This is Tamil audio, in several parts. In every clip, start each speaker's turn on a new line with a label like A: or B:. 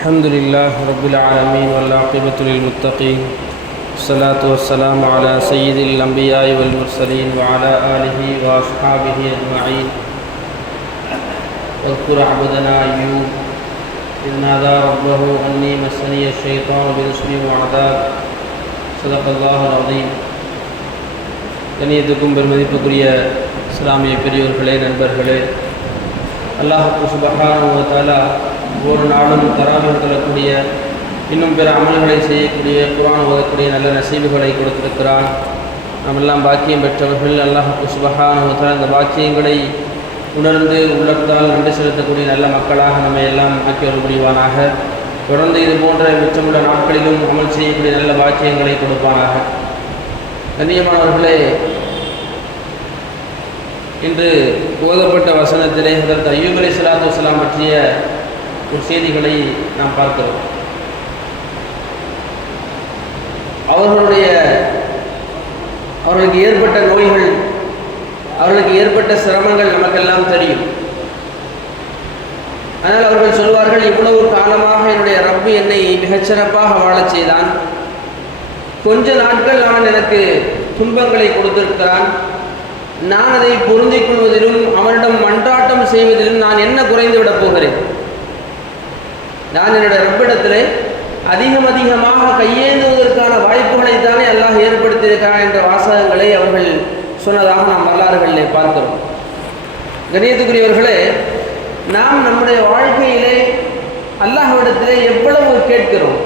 A: الحمد لله رب العالمين والعاقبة للمتقين والصلاة والسلام على سيد الأنبياء والمرسلين وعلى آله وأصحابه أجمعين واذكر عبدنا أيوب إذ نادى ربه أني مسني الشيطان بنصب وعذاب صدق الله العظيم கண்ணியத்துக்கும் பெருமதிப்புக்குரிய இஸ்லாமிய பெரியோர்களே நண்பர்களே அல்லாஹு சுபஹானு தாலா ஒவ்வொரு நாளும் தராமல் தரக்கூடிய இன்னும் பிற அமல்களை செய்யக்கூடிய குரான் ஓதக்கூடிய நல்ல நசீவுகளை கொடுத்திருக்கிறான். நம்மெல்லாம் எல்லாம் பாக்கியம் பெற்றவர்கள். அல்லாஹு சுபகான அந்த பாக்கியங்களை உணர்ந்து உள்ளத்தால் நன்றி செலுத்தக்கூடிய நல்ல மக்களாக நம்மை எல்லாம் ஆக்கி வர முடிவானாக. தொடர்ந்து இது போன்ற மிச்சமுள்ள நாட்களிலும் அமல் செய்யக்கூடிய நல்ல பாக்கியங்களை கொடுப்பானாக. கண்ணியமானவர்களே இன்று ஓதப்பட்ட வசனத்திலே அதற்கு ஐயூப் அலி சலாத்து வலாம் பற்றிய ஒரு செய்திகளை நாம் பார்க்கிறோம். அவர்களுடைய அவர்களுக்கு ஏற்பட்ட நோய்கள் அவர்களுக்கு ஏற்பட்ட சிரமங்கள் நமக்கெல்லாம் தெரியும். ஆனால் அவர்கள் சொல்வார்கள் இவ்வளவு காலமாக என்னுடைய ரப்பு என்னை மிகச்சிறப்பாக வாழச் செய்தான். கொஞ்ச நாட்கள் நான் எனக்கு துன்பங்களை கொடுத்திருக்கிறான். நான் அதை பொருந்திக் கொள்வதிலும் அவனிடம் மன்றாட்டம் செய்வதிலும் நான் என்ன குறைந்து விடப் போகிறேன்? நான் என்னுடைய ரப்பிடத்திலே அதிகம் அதிகமாக கையேந்துவதற்கான வாய்ப்புகளை தானே அல்லாஹ் ஏற்படுத்தியிருக்கிறான் என்ற வாசகங்களை அவர்கள் சொன்னதாக நாம் வரலாறுகளிலே பார்க்கிறோம் கணியத்துக்குரியவர்களே நாம் நம்முடைய வாழ்க்கையிலே அல்லாஹ்விடத்திலே எவ்வளவு கேட்கிறோம்?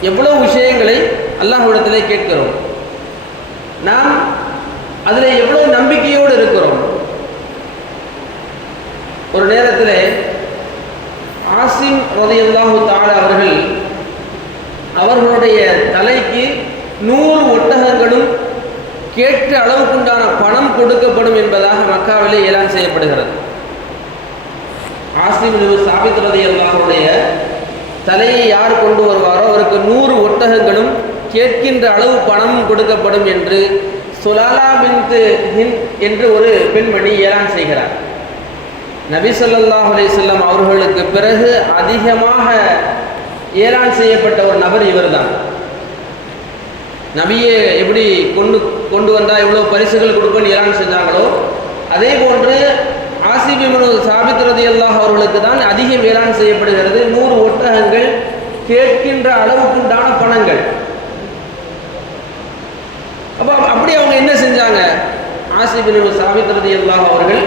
A: எவ்வளவு விஷயங்களை அல்லாஹ்விடத்திலே கேட்கிறோம்? நாம் அதில் எவ்வளவு நம்பிக்கையோடு இருக்கிறோம்? ஒரு நேரத்தில் ஆசிம் ரதையல்லாஹு தாலா அவர்கள் அவர்களுடைய தலைக்கு நூறு ஒட்டகங்களும் கேட்ட அளவுக்குண்டான பணம் கொடுக்கப்படும் என்பதாக மக்காவிலே ஏலான் செய்யப்படுகிறது. ஆசிம் சாபித் ரதையல்லாஹுடைய தலையை யார் கொண்டு வருவாரோ அவருக்கு நூறு ஒட்டகங்களும் கேட்கின்ற அளவு பணமும் கொடுக்கப்படும் என்று சுலாலா பின் ஹிந்த் என்று ஒரு பெண்மணி ஏலான் செய்கிறார். நபி சொல்லாஹ் அவர்களுக்கு பிறகு அதிகமாக ஏலான் செய்யப்பட்ட ஒரு நபர் இவர்தான். நபியை எப்படி கொண்டு கொண்டு வந்தால் இவ்வளோ பரிசுகள் கொடுப்பேன்னு ஏலான் செஞ்சாங்களோ அதே போன்று ஆசிபிமனு சாபித் ரதி அல்லாஹ் அவர்களுக்கு தான் அதிகம் ஏலான் செய்யப்படுகிறது. நூறு ஒட்டகங்கள் கேட்கின்ற அளவுக்குண்டான பணங்கள். அப்போ அப்படி அவங்க என்ன செஞ்சாங்க? ஆசிபின் சாபித் ரதி அல்லாஹ் அவர்கள்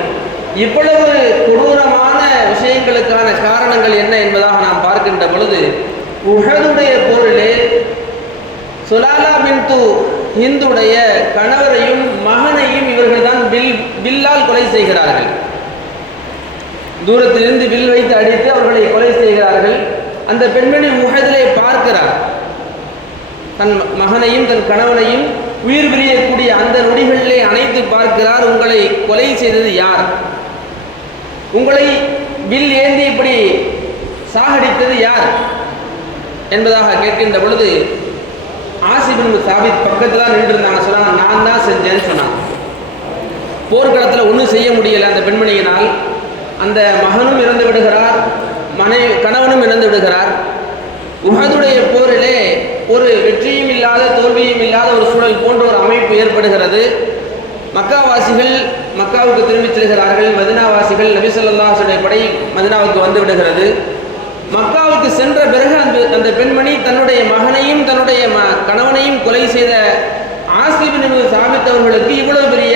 A: இவ்வளவு கொடூரமான விஷயங்களுக்கான காரணங்கள் என்ன என்பதாக நாம் பார்க்கின்ற பொழுது உஹதுடைய போரிலே சுலாலா பின்து ஹிந்துடைய கணவரையும் மகனையும் இவர்கள் தான் வில் வில்லால் கொலை செய்கிறார்கள். தூரத்திலிருந்து வில் வைத்து அடித்து அவர்களை கொலை செய்கிறார்கள். அந்த பெண்மணி முகதிலே பார்க்கிறார். தன் மகனையும் தன் கணவனையும் உயிர் பிரியக்கூடிய அந்த நொடிகளிலே அணைத்து பார்க்கிறார் உங்களை கொலை செய்தது யார்? உங்களை வில் ஏந்தி இப்படி சாகடித்தது யார்? என்பதாக கேட்கின்ற பொழுது ஆசிபின் சாபித் பக்கத்தில் தான் நின்றுருந்தாங்க. சொன்னாங்க நான் தான் செஞ்சேன்னு சொன்னான் போர்க்களத்தில் ஒன்றும் செய்ய முடியலை அந்த பெண்மணியினால். அந்த மகனும் இறந்து விடுகிறார் மனைவி கணவனும் இறந்து விடுகிறார். உகதுடைய போரிலே ஒரு வெற்றியும் இல்லாத தோல்வியும் இல்லாத ஒரு சூழல் போன்ற ஒரு அமைப்பு ஏற்படுகிறது. மக்காவாசிகள் மக்காவுக்கு திரும்பிச் செல்கிறார்கள் மதினாவாசிகள் நபிசல்லாசுடைய படை மதினாவுக்கு வந்து விடுகிறது. மக்காவுக்கு சென்ற பிறகு அந்த அந்த பெண்மணி தன்னுடைய மகனையும் தன்னுடைய ம கணவனையும் கொலை செய்த ஆசிபின் சாபித்தவர்களுக்கு இவ்வளவு பெரிய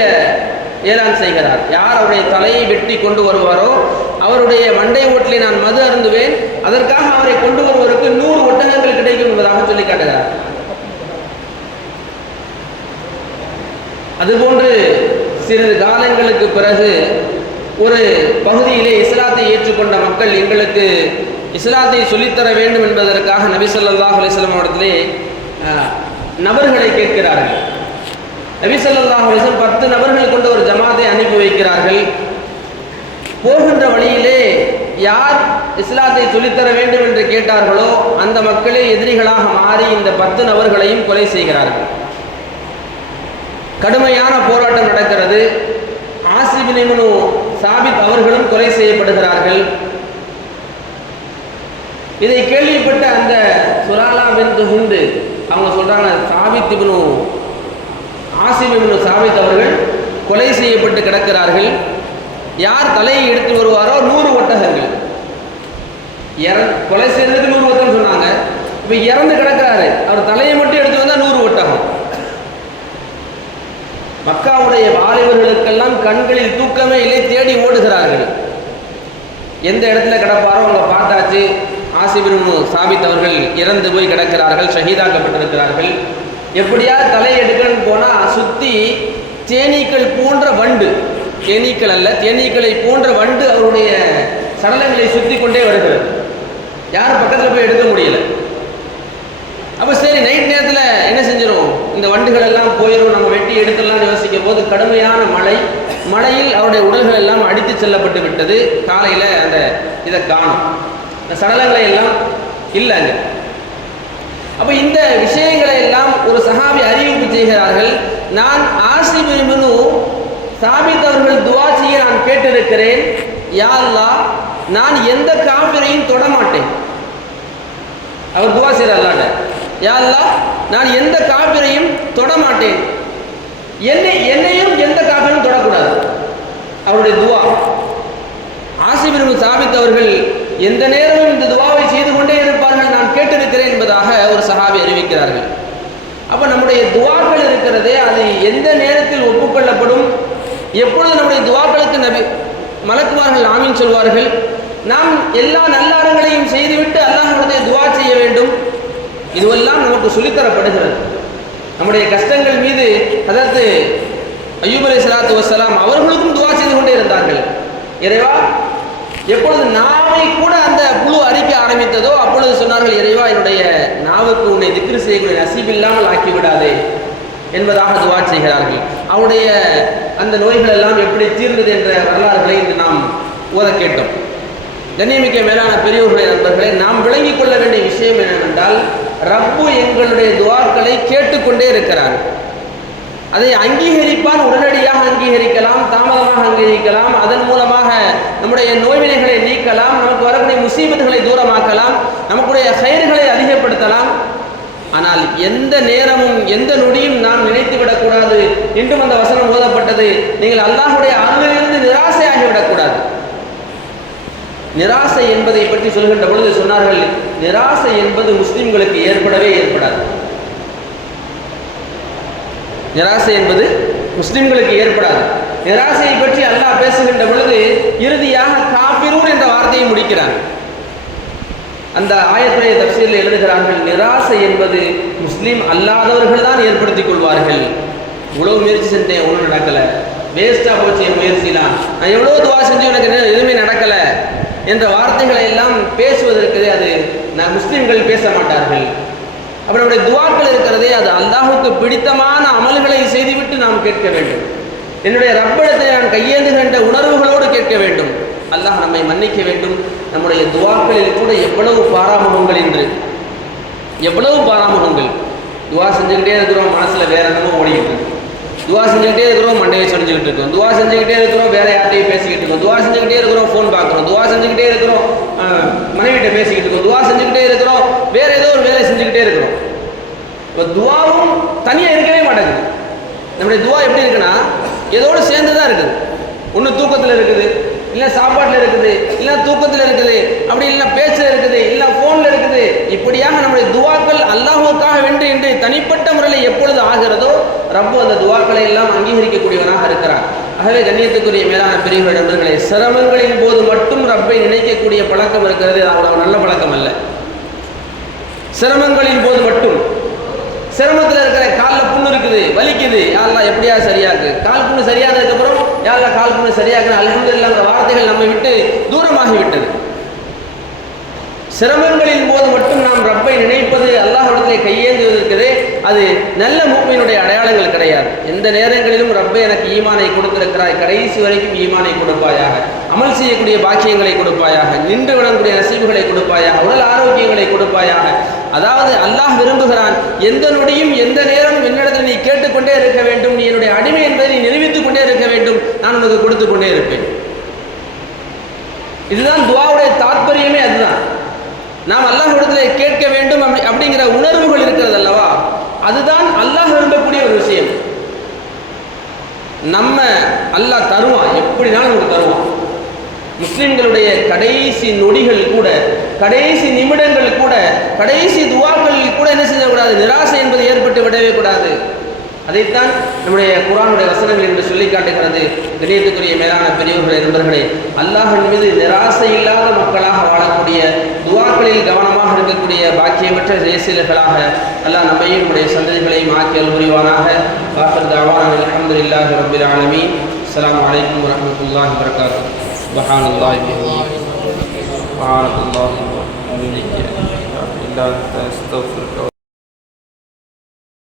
A: ஏலான் செய்கிறார். யார் அவருடைய தலையை வெட்டி கொண்டு வருவாரோ அவருடைய மண்டை ஓட்டிலே நான் மது அருந்துவேன் அதற்காக அவரை கொண்டு வருவதற்கு நூறு ஒட்டகங்கள் கிடைக்கும் என்பதாக சொல்லி காட்டுகிறார். அதுபோன்று சிறிது காலங்களுக்கு பிறகு ஒரு பகுதியிலே இஸ்லாத்தை ஏற்றுக்கொண்ட மக்கள் எங்களுக்கு இஸ்லாத்தை சொல்லித்தர வேண்டும் என்பதற்காக நபி சொல்லாஹ் அலிஸ்லாம் இடத்திலே நபர்களை கேட்கிறார்கள். நபி சொல்லாஹ் அலிஸ்லாம் பத்து நபர்கள் கொண்ட ஒரு ஜமாத்தை அனுப்பி வைக்கிறார்கள். போகின்ற வழியிலே யார் இஸ்லாத்தை சொல்லித்தர வேண்டும் என்று கேட்டார்களோ அந்த மக்களே எதிரிகளாக மாறி இந்த பத்து நபர்களையும் கொலை செய்கிறார்கள். கடுமையான போராட்டம் நடக்கிறது. ஆசிபினிமனு சாபித் அவர்களும் கொலை செய்யப்படுகிறார்கள். இதை கேள்விப்பட்ட அந்த சுராலா பின் ஹிந்து அவங்க சொல்றாங்க சாபித் இபனு ஆசிப் இபனு சாபித் அவர்கள் கொலை செய்யப்பட்டு கிடக்கிறார்கள். யார் தலையை எடுத்து வருவாரோ நூறு ஒட்டகங்கள். இற கொலை செய்யறதுக்கு நூறு ஒட்டகம் சொன்னாங்க. இப்போ இறந்து கிடக்கிறாரு. அவர் தலையை மட்டும் எடுத்து வந்தால் நூறு மக்காவுடைய வாலிபர்களுக்கெல்லாம் கண்களில் தூக்கமே இல்லை தேடி ஓடுகிறார்கள். எந்த இடத்துல கிடப்பாரோ அவங்க பார்த்தாச்சு ஆசிபின் சாபித் அவர்கள் இறந்து போய் கிடக்கிறார்கள் ஷஹீதாக்கப்பட்டிருக்கிறார்கள். எப்படியாவது தலை எடுக்கணும்னு போனால் சுற்றி தேனீக்கள் போன்ற வண்டு. தேனீக்கள் அல்ல தேனீக்களை போன்ற வண்டு அவருடைய சடலங்களை சுற்றி கொண்டே வருகிறது. யாரும் பக்கத்தில் போய் எடுக்க முடியல. அப்போ சரி நைட் நேரத்தில் இந்த வண்டுகள் எல்லாம் போயிடும் நம்ம வெட்டி எடுத்துடலாம்னு யோசிக்கும் போது கடுமையான மழை. மழையில் அவருடைய உடல்கள் எல்லாம் அடித்து செல்லப்பட்டு விட்டது. காலையில் அந்த இதை காணும். இந்த சடலங்களை எல்லாம் இல்லைங்க அப்போ இந்த விஷயங்களை எல்லாம் ஒரு சஹாபி அறிவிப்பு செய்கிறார்கள். நான் ஆசிபின் சாபித் அவர்கள் துவாசியை நான் கேட்டிருக்கிறேன். யா நான் எந்த காவிரையும் தொட மாட்டேன். அவர் துவா செய்கிறார் அல்லாட்ட நான் எந்த காபிரையும் தொட மாட்டேன் என்னை என்னையும் எந்த காபிரும் தொடக்கூடாது. அவருடைய துவா. ஆசிபின் சாபித் அவர்கள் எந்த நேரமும் இந்த துவாவை செய்து கொண்டே இருப்பார்கள் நான் கேட்டிருக்கிறேன் என்பதாக ஒரு சஹாபி அறிவிக்கிறார்கள். அப்போ நம்முடைய துவாக்கள் இருக்கிறதே அது எந்த நேரத்தில் ஒப்புக்கொள்ளப்படும்? எப்பொழுது நம்முடைய துவாக்களுக்கு நபி மலக்குவார்கள் ஆமீன் சொல்வார்கள் நாம் எல்லா நல்லாரங்களையும் அறங்களையும் அல்லாஹ்வுடைய துவா செய்ய வேண்டும் இதுவெல்லாம் நமக்கு சொல்லித்தரப்படுகிறது. நம்முடைய கஷ்டங்கள் மீது அதாவது ஐயூப் அலி சலாத்து வசலாம் அவர்களுக்கும் துவா செய்து கொண்டே இருந்தார்கள். இறைவா எப்பொழுது நாவை கூட அந்த புழு அறிக்க ஆரம்பித்ததோ அப்பொழுது சொன்னார்கள் இறைவா என்னுடைய நாவுக்கு உன்னை திக்ரு செய்யக்கூடிய நசீபில்லாமல் ஆக்கிவிடாதே என்பதாக துவா செய்கிறார்கள். அவருடைய அந்த நோய்கள் எல்லாம் எப்படி தீர்ந்தது என்ற வரலாறுகளை இன்று நாம் ஓத கேட்டோம். கண்ணியமிக்க மேலான பெரியோர்களுடைய நண்பர்களை நாம் விளங்கிக் கொள்ள வேண்டிய விஷயம் என்னவென்றால் ரப்பு எங்களுடைய துவாக்களை கேட்டுக்கொண்டே இருக்கிறார். அதை அங்கீகரிப்பான் உடனடியாக அங்கீகரிக்கலாம் தாமதமாக அங்கீகரிக்கலாம் அதன் மூலமாக நம்முடைய நோய்வினைகளை நீக்கலாம் நமக்கு வரக்கூடிய முசீபத்துகளை தூரமாக்கலாம் நமக்குடைய செயல்களை அதிகப்படுத்தலாம். ஆனால் எந்த நேரமும் எந்த நொடியும் நாம் நினைத்து விடக்கூடாது இன்றும் அந்த வசனம் ஓதப்பட்டது. நீங்கள் அல்லாஹுடைய அருளிலிருந்து நிராசையாகி விடக்கூடாது நிராசை என்பதை பற்றி சொல்கின்ற பொழுது சொன்னார்கள் நிராசை என்பது முஸ்லிம்களுக்கு ஏற்படவே ஏற்படாது. நிராசை என்பது முஸ்லிம்களுக்கு ஏற்படாது. நிராசையை பற்றி அல்லாஹ் பேசுகின்ற பொழுது இறுதியாக காபிரூன் என்ற வார்த்தையை முடிக்கிறான். அந்த ஆயத்துடைய தப்சீரில் எழுதுகிறார்கள் நிராசை என்பது முஸ்லீம் அல்லாதவர்கள் தான் ஏற்படுத்திக் கொள்வார்கள். உழவு முயற்சி செஞ்சேன் ஒன்றும் நடக்கலை. வேஸ்டாக போச்சு என் முயற்சிலாம். நான் எவ்வளோ துவா செஞ்சு எனக்கு என்ன எதுவுமே நடக்கலை என்ற வார்த்தைகளை எல்லாம் பேசுவதற்கு அது நான் முஸ்லீம்கள் பேச மாட்டார்கள். அப்புறம் நம்முடைய துவாக்கள் இருக்கிறதே அது அல்லாஹுக்கு பிடித்தமான அமல்களை செய்துவிட்டு நாம் கேட்க வேண்டும். என்னுடைய ரப்பிடத்தை நான் கையேந்துகின்ற உணர்வுகளோடு கேட்க வேண்டும். அல்லாஹ் நம்மை மன்னிக்க வேண்டும். நம்முடைய துவாக்களில் கூட எவ்வளவு பாராமுகங்கள் என்று எவ்வளவு பாராமுகங்கள். துவா செஞ்சுக்கிட்டே இருக்கிறோம் மனசில் வேற என்னமோ ஓடிக்கிட்டு துவா செஞ்சுக்கிட்டே இருக்கிறோம் மண்டையை சொல்லிச்சுக்கிட்டு இருக்கோம். துவா செஞ்சுக்கிட்டே இருக்கிறோம் வேற யார்ட்டையும் பேசிக்கிட்டு இருக்கோம். துவா செஞ்சுக்கிட்டே இருக்கிறோம் ஃபோன் பார்க்குறோம். துவா செஞ்சுக்கிட்டே இருக்கிறோம் மனைவிட்ட பேசிக்கிட்டு இருக்கோம். துவா செஞ்சுக்கிட்டே இருக்கிறோம் வேற ஏதோ ஒரு வேலை செஞ்சுக்கிட்டே இருக்கிறோம். இப்போ துவாவும் தனியாக இருக்கவே மாட்டேங்குது. நம்முடைய துவா எப்படி இருக்குன்னா இதோடு சேர்ந்து தான் இருக்குது. ஒன்று தூக்கத்தில் இருக்குது. இல்லை சாப்பாட்டில் இருக்குது இல்லை தூக்கத்தில் இருக்குது அப்படி இல்லை பேச்சில் இருக்குது இல்லை ஃபோனில் இருக்குது இப்படியாக நம்முடைய துவாக்கள் அல்லாஹுக்காக வென்று என்று தனிப்பட்ட முறையில் எப்பொழுது ஆகிறதோ ரப்பு அந்த துவாக்களை எல்லாம் அங்கீகரிக்கக்கூடியவனாக இருக்கிறார். ஆகவே கண்ணியத்துக்குரிய மேலான பிரிவுகள் நண்பர்களே சிரமங்களின் போது மட்டும் ரப்பை நினைக்கக்கூடிய பழக்கம் இருக்கிறது அவ்வளவு நல்ல பழக்கம் அல்ல. சிரமங்களின் போது மட்டும் சிரமத்தில் இருக்கிற காலில் புண்ணு இருக்குது வலிக்குது. யாரெல்லாம் எப்படியா சரியாக்கு? கால் புண்ணு சரியானதுக்கப்புறம் யாரெல்லாம் கால் புண்ணு சரியாக்குன்னு அந்த வார்த்தைகள் நம்மை விட்டு தூரமாகி விட்டது சிரமங்களின் போது மட்டும் நாம் ரப்பை நினைப்பது அல்லாஹ்விடத்திலே கையேந்துவதற்கதே அது நல்ல மூப்பினுடைய அடையாளங்கள் கிடையாது. எந்த நேரங்களிலும் ரப்பை எனக்கு ஈமானை கொடுத்திருக்கிறாய். கடைசி வரைக்கும் ஈமானை கொடுப்பாயாக. அமல் செய்யக்கூடிய பாக்கியங்களை கொடுப்பாயாக. நின்று விடக்கூடிய நசீவுகளை கொடுப்பாயாக. உடல் ஆரோக்கியங்களை கொடுப்பாயாக. அதாவது அல்லாஹ் விரும்புகிறான் எந்த நொடியும் எந்த நேரமும் என்னிடத்தில் நீ கேட்டுக்கொண்டே இருக்க வேண்டும் நீ என்னுடைய அடிமை என்பதை நீ நிரூபித்துக் கொண்டே இருக்க வேண்டும் நான் உனக்கு கொடுத்து கொண்டே இருப்பேன். இதுதான் துவாவுடைய தாத்பரியமே அதுதான். நாம் அல்லாஹ் இடத்துல கேட்க வேண்டும் அப்படி அப்படிங்கிற உணர்வுகள் இருக்கிறது அல்லவா? அதுதான் அல்லாஹ் விரும்பக்கூடிய ஒரு விஷயம். நம்ம அல்லாஹ் தருவான் எப்படினாலும் நமக்கு தருவான். முஸ்லிம்களுடைய கடைசி நொடிகள் கூட கடைசி நிமிடங்கள் கூட கடைசி துவாக்கள் கூட என்ன செய்யக்கூடாது? நிராசை என்பது ஏற்பட்டு விடவே கூடாது. அதைத்தான் நம்முடைய குரானுடைய வசனங்கள் என்று சொல்லி காட்டுகிறது. கணியத்துக்குரிய மேலான பெரியவர்களே நண்பர்களே அல்லாஹின் மீது நிராசை இல்லாத மக்களாக வாழக்கூடிய துவாக்களில் கவனமாக இருக்கக்கூடிய பாக்கியமற்ற தேசியர்களாக அல்லாஹ் நம்மையும் நம்முடைய சந்ததிகளையும் ஆக்கி புரிவானாக வாசல் தாவான அலமதுல்லாஹி ரபில் ஆலமி அஸ்லாம் வலைக்கம் வரமத்துல்லாஹி வபரகாத்துஹு. سبحان الله وبحمده سبحانك اللهم وبحمدك لا اله إلا أنت